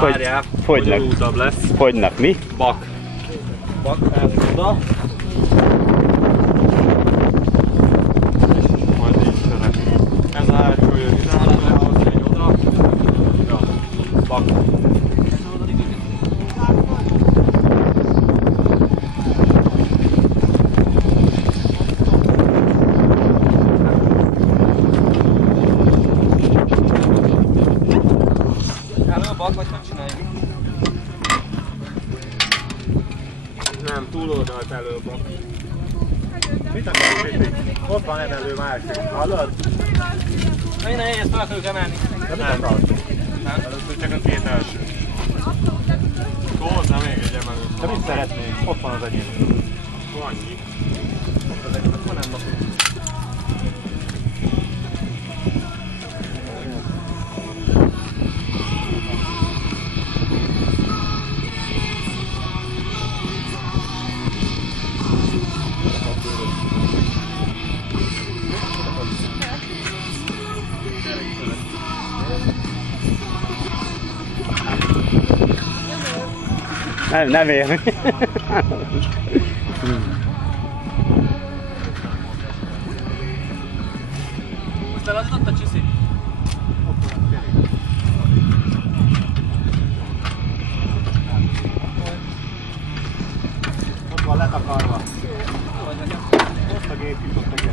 Várjál, bonyolultabb lesz. Fogynak mi? Bak. Bak elmegy oda. Majd így szerek. Ez a első jön ide, ahhoz megy oda. Ja, bak. Nem, túloldalt előbb. Mit akarsz itt? Ott van emelő másik. Hallod? Minden helyet fel akarjuk emelni. Nem. Először csak a két első. Hozzá még egy emelő. De mit szeretnél? Ott van az egyik. Annyi. Ott az egyik, akkor nem napunk. Nem ér. Most belazított a csiszi? Ott van letakarva. Ott a gép is, ott a gép.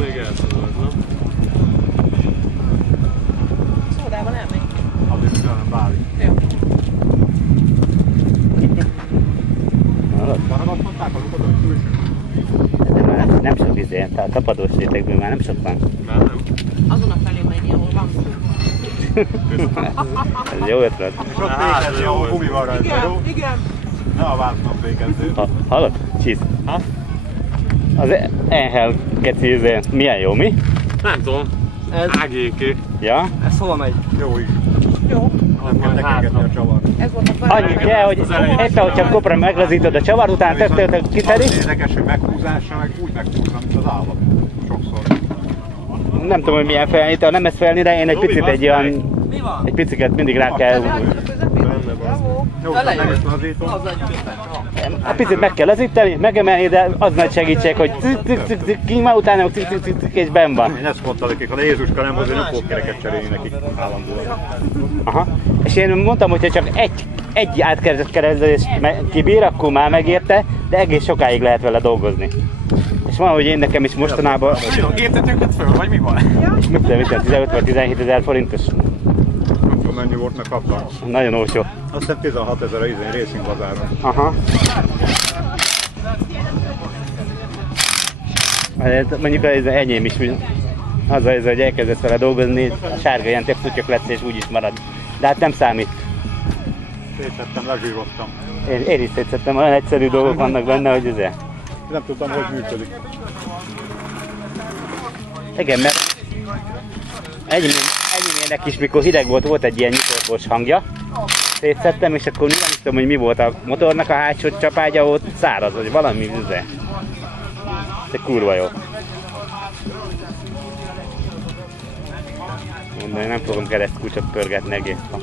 még elszólalt, na? Szódában elmegy. Azért nem válik. Jó. Van azt mondták a lukat, hogy külső? Már nem sok izé, tehát tapadós rétegből már nem sok van. Már nem. Azon a felé menni, ahol van. Ez jó ötlet. És ott fékezni, ahol gumi van rajta, jó? Igen. Ne a városban fékezzél. Hallod? Csisz. Ha? Az Enhel keci izé, milyen jó, mi? Nem tudom. Ez, AGK. Ja? ez hova megy? Jó is. Jó. Nem kell tekergetni a csavar. Ez volt a Annyi kell, hogy éppen, hogyha kopra meglazítod a csavart, utána tök kiszerít. Az érdekes, hogy meghúzása, meg úgy meghúzza, mint az állat. Sokszor. Nem tudom, hogy milyen felni, ha nem ezt felni, de én egy Robi, picit egy olyan... Mi van? Egy piciket mindig rá kell... Benne van. Jó, nem is lazítom. Az egy köpet. A picit meg kell lazítani, megemelni, de az nagy segítség, hogy ki már utána meg és benn van. Én ezt mondtam nekik, ha Jézuska nem hozzá, nem fogok kereket cserélni nekik állandóan. Aha. És én mondtam, hogy csak egy átkeresztelés kibír, akkor már megérte, de egész sokáig lehet vele dolgozni. És van, hogy én nekem is mostanában... Jó, géptetőket föl, vagy mi van? És mit tudom, 15 vagy 17 000 forintos. Nem tudom, mennyi volt, meg kaptam. Nagyon olcsó. Azt hiszem 16 000 a izén Racing bazáron. Aha. Hát mondjuk az enyém is, az, hogy elkezdesz vele dolgozni, a sárga ilyen tök lesz és úgy is marad. De hát nem számít. Szétszettem, lezsíroztam. Én is szétszettem, olyan egyszerű dolgok vannak benne, hogy ez. Nem tudtam, hogy működik. Igen, mert enyémnek is, mikor hideg volt egy ilyen nyitórbos hangja. Szétszettem, és akkor nem tudom, hogy mi volt a motornak a hátsó csapágya, ott száraz, vagy valami üze. De kurva jó. Mondom, nem fogom keresztkulcsot pörgetni egész nap.